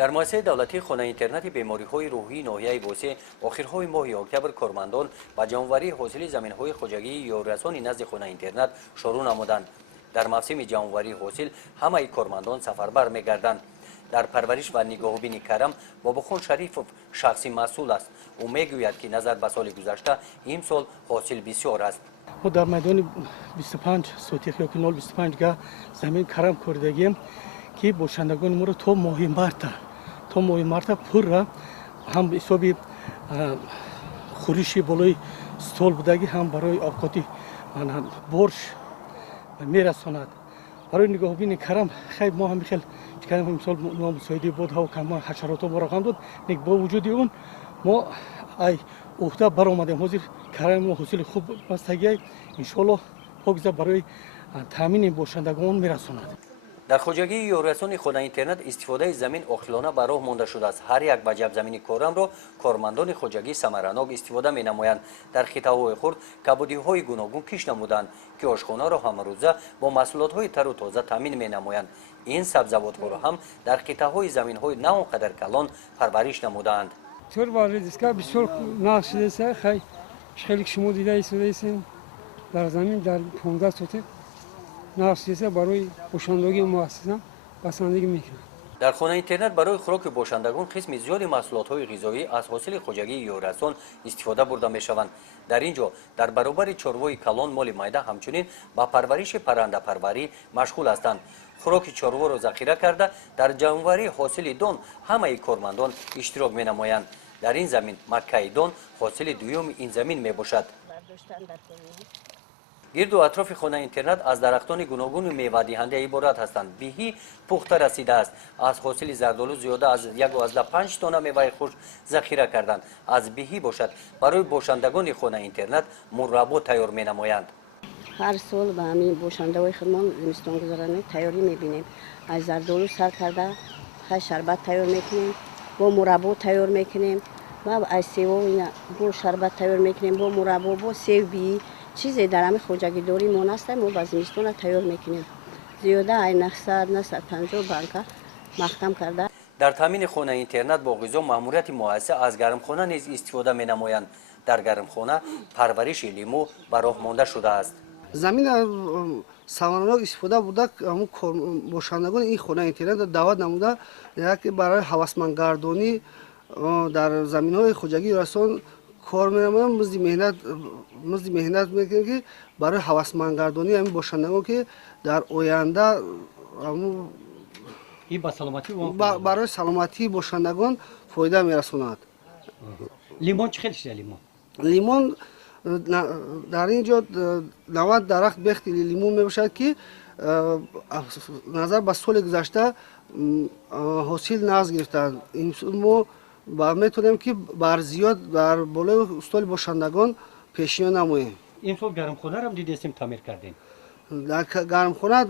در مؤسسه دولتی خانه اینترنت بیماری‌های روحی ناحیه بوسه آخرهای ماه اکتبر کارمندان و جمع‌آوری حاصل زمین‌های خوجگی یارسانی نزد خانه اینترنت شروع نمودند. در موسم جمع‌آوری حاصل همه کارمندان سفربر می‌گردند. در پرورش و نگاهبینی کرم باباخان شریفов شخصی مسئول است. او میگوید که نظر به سال گذشته این سال حاصل بسیار است. ما در میدان 25 سوتیخ یا که 025 گاه زمین کرم کردگیم که باشندگان ما رو تا ماه مارت پر را هم حسابی خوریشی بالای استول بودگی هم برای اوقاتی برش میرساند. برای نگاهبین کرم خیلی ما هم خیلی که امسال نامساعدی بود ها و کم حشرات ها رقم داد نیک با وجود اون ما ای عهده برآمدیم حاضر کرم و حاصل خوب بستگی انشالله پاکیزه برای تامین باشندگان میرساند. در خوجگی یارسانی خانه اینترنت استفاده زمین عاقلانه به راه مانده شده است. هر یک وجب زمین کارم را کارمندان خوجگی ثمرناک استفاده می نمایند. در خطه‌های خرد کبودی های گوناگون کش نمودند که آشخانه را هم روزه با محصولات های تر و تازه تامین می نمایند. این سبزوات ها را هم در خطه‌های زمین های نه آنقدر کلان پرورش نمودند. طور وارد است که بسیار نقش شده است. خیلی شما دیده ایستادید در زمین در 15 سوته نقش برای باشندگی مؤسسه بسندگی میکنند. در خانه اینترنت برای خوراک باشندگان قسم زیادی محصولات غذایی از حاصل خوجگی یارسان استفاده برده میشوند. در اینجا در برابر چاروای کلان مال مایده همچنین با پرورش پرنده پروری مشغول هستند. خوراک چاروا را ذخیره کرده در جمع‌آوری حاصل دان همه کارمندان اشتراک می نمایند. در این زمین مکه دان حاصل دوم این زمین می باشد. گرد و اطراف خانه اینترنت از درختان گوناگون میوه دهنده عبارت هستند. بیهی پخته رسیده است. از حاصل زردآلو زیاده از 1.5 تن میوه خوش ذخیره کردند. از بیهی باشد برای باشندگان خانه اینترنت مربا تیار می نمایند. هر سال به همین باشندگان خودمان زمستان گذرانی تیاری میبینیم. از زردآلو سر کرده شربت تیار میکنیم، با مربا تیار میکنیم و از سیب با شربت تیار میکنیم، با مربا با سیب بی چیزی در همه خوجگی داری مونسته ما با زمستان تیار میکنیم. زیاده ای 950 بانکا مختم کرده. در تامین خانه اینترنت با غذا ماموریت مؤسسه از گرمخانه نیز استفاده می نمایند. در گرمخانه پرورش لیمو به راه مانده شده است. زمین سوارناک استفاده بوده که باشندگان این خانه اینترنت دعوت نموده که برای هوسمندگردانی در زمین های خوجگی رسان کار می‌نمایند. مزد مهنت میکنند که برای هوسمندگردانی همین باشندگان که در آینده برای سلامتی باشندگان فایده میرساند. لیمون چه خیلی لیمون در اینجا 90 درخت بخت لیمون میباشد که نظر به سال گذشته حاصل نقص گرفتند. این ما میتونیم که بر زیاد در بالای استال باشندگان پیشیان نماییم. این سال گرمخانه را هم دیدیم تعمیر کردین. در گرمخانه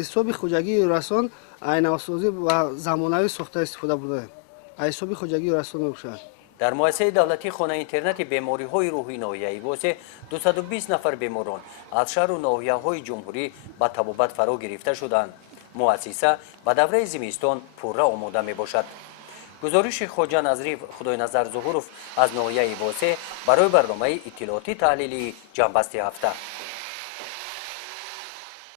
حساب خوجگی رسان عینه‌سازی و زمانوی ساخته استفاده بوده. حساب خوجگی رسان میباشد. در مؤسسه دولتی خانه اینترنت بیماری‌های روحی ناحیه بوسه 220 نفر بیماران از شهر و ناحیه‌های جمهوری با طبابت فرا گرفته شدند. مؤسسه به دوره زمستان پوره آماده میباشد. گزارش خواجه نظری خدای نظر ظهورов از ناحیه بوسه برای برنامه اطلاعاتی تحلیلی جنبسته هفته.